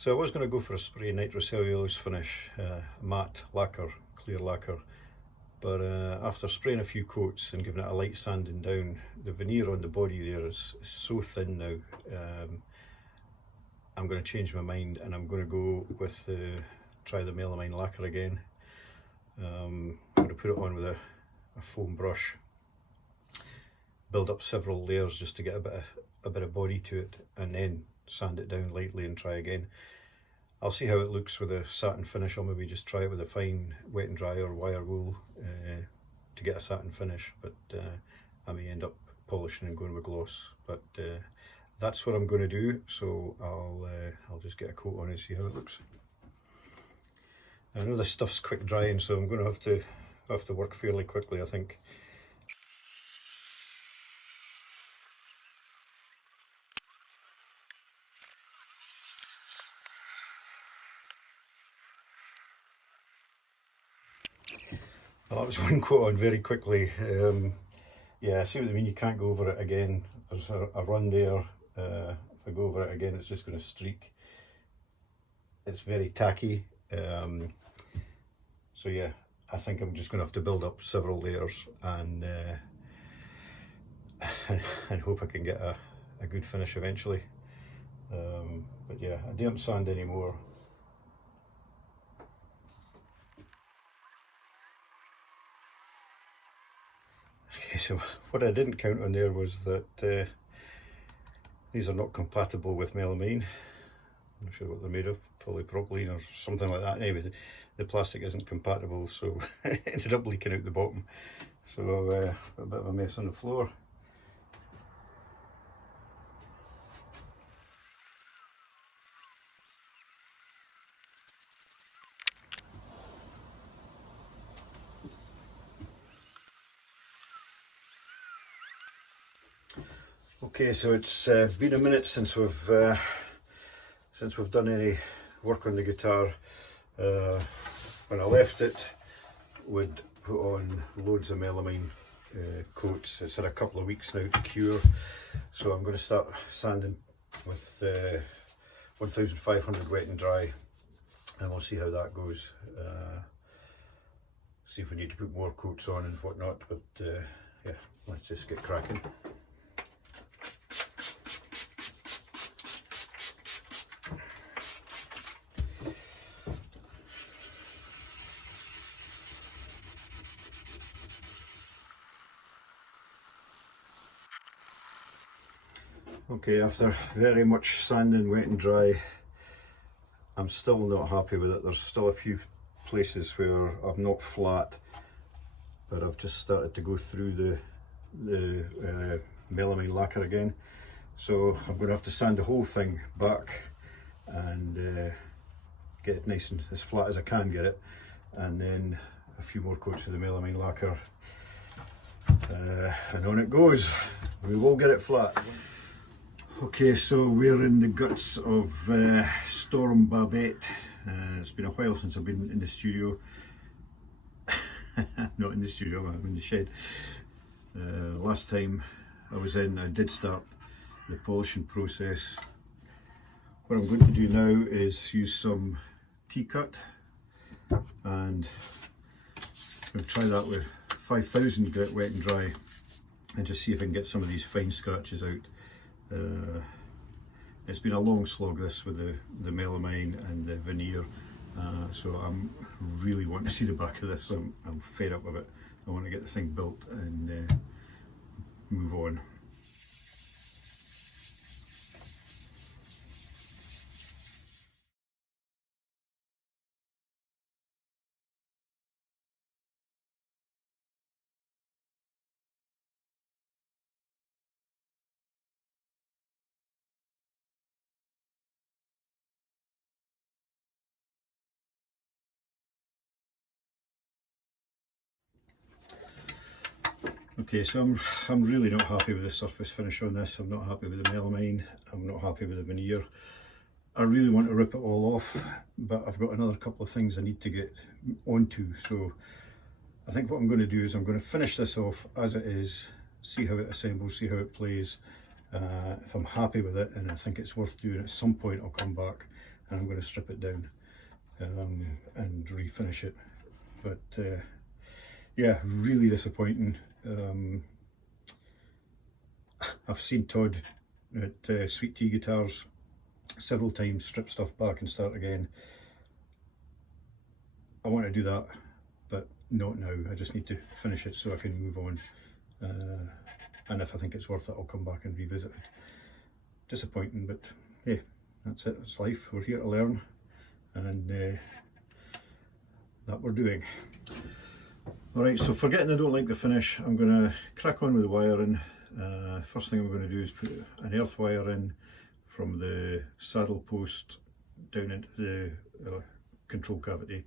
So I was going to go for a spray nitrocellulose finish, matte lacquer, clear lacquer, but after spraying a few coats and giving it a light sanding down, the veneer on the body there is so thin now. I'm going to change my mind and I'm going to go with try the melamine lacquer again. I'm going to put it on with a foam brush, build up several layers just to get a bit of body to it, and then sand it down lightly and try again. I'll see how it looks with a satin finish. I'll maybe just try it with a fine wet and dry or wire wool to get a satin finish, but I may end up polishing and going with gloss. But that's what I'm going to do, so I'll just get a coat on it and see how it looks. I know this stuff's quick drying, so I'm going to have to work fairly quickly, I think. Well, that was one coat on very quickly. Yeah, I see what I mean. You can't go over it again. There's a run there. If I go over it again, it's just going to streak. It's very tacky. So yeah, I think I'm just going to have to build up several layers and hope I can get a good finish eventually. But yeah, I don't sand anymore. Okay, so what I didn't count on there was that these are not compatible with melamine. I'm not sure what they're made of, polypropylene or something like that. Anyway, the plastic isn't compatible, so it ended up leaking out the bottom. So a bit of a mess on the floor. Okay, so it's been a minute since we've done any work on the guitar. When I left it, we'd put on loads of melamine coats. It's had a couple of weeks now to cure, so I'm going to start sanding with 1500 wet and dry, and we'll see how that goes. See if we need to put more coats on and whatnot, but yeah, let's just get cracking. Okay, after very much sanding, wet and dry, I'm still not happy with it. There's still a few places where I've not flat, but I've just started to go through the melamine lacquer again. So I'm going to have to sand the whole thing back and get it nice and as flat as I can get it, and then a few more coats of the melamine lacquer, and on it goes. We will get it flat. Okay, so we're in the guts of Storm Babette. It's been a while since I've been in the studio. Not in the studio, I'm in the shed. Last time I was in, I did start the polishing process. What I'm going to do now is use some T-cut, and I'm going to try that with 5000 grit wet and dry and just see if I can get some of these fine scratches out. It's been a long slog this with the melamine and the veneer, so I'm really wanting to see the back of this. I'm fed up with it. I want to get the thing built and move on. Okay, so I'm really not happy with the surface finish on this. I'm not happy with the melamine. I'm not happy with the veneer. I really want to rip it all off, but I've got another couple of things I need to get onto. So I think what I'm going to do is I'm going to finish this off as it is, see how it assembles, see how it plays. If I'm happy with it and I think it's worth doing, at some point I'll come back and I'm going to strip it down and refinish it. But yeah, really disappointing. I've seen Todd at Sweet Tea Guitars several times strip stuff back and start again. I want to do that, but not now. I just need to finish it so I can move on. And if I think it's worth it, I'll come back and revisit it. Disappointing, but hey, that's it. It's life. We're here to learn, and that we're doing. Alright, so forgetting I don't like the finish, I'm going to crack on with the wiring. First thing I'm going to do is put an earth wire in from the saddle post down into the control cavity.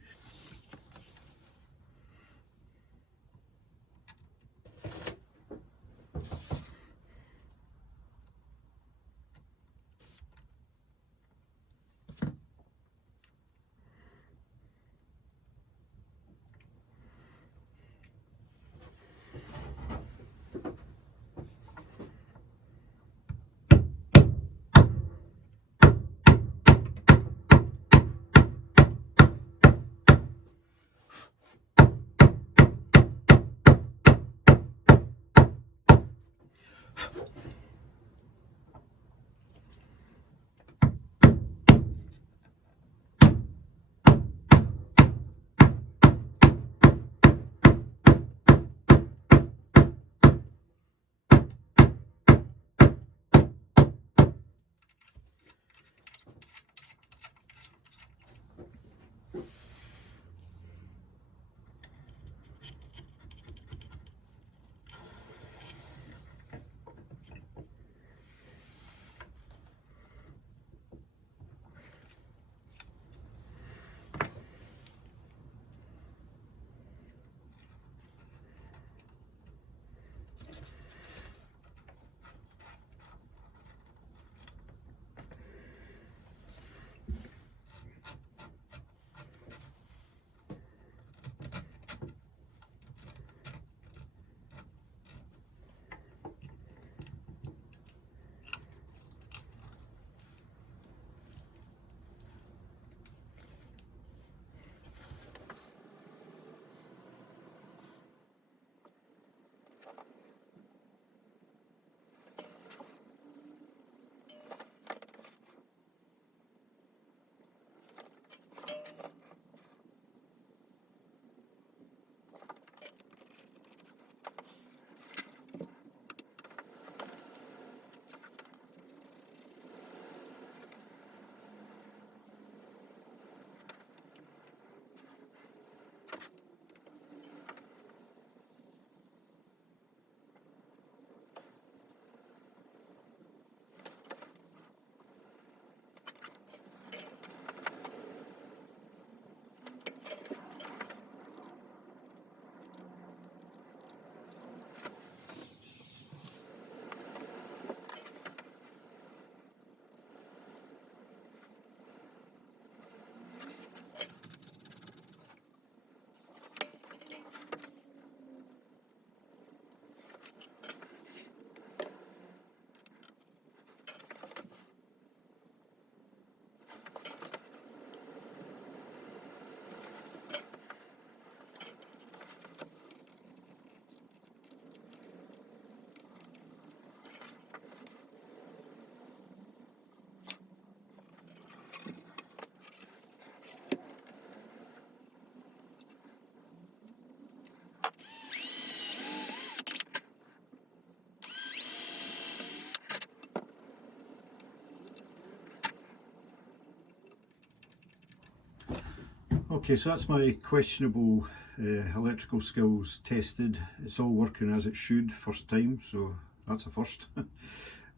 Okay, so that's my questionable electrical skills tested. It's all working as it should first time, so that's a first.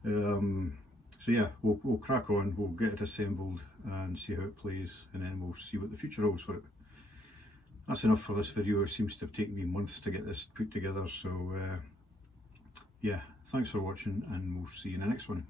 So yeah, we'll crack on, we'll get it assembled and see how it plays, and then we'll see what the future holds for it. That's enough for this video. It seems to have taken me months to get this put together, so yeah, thanks for watching, and we'll see you in the next one.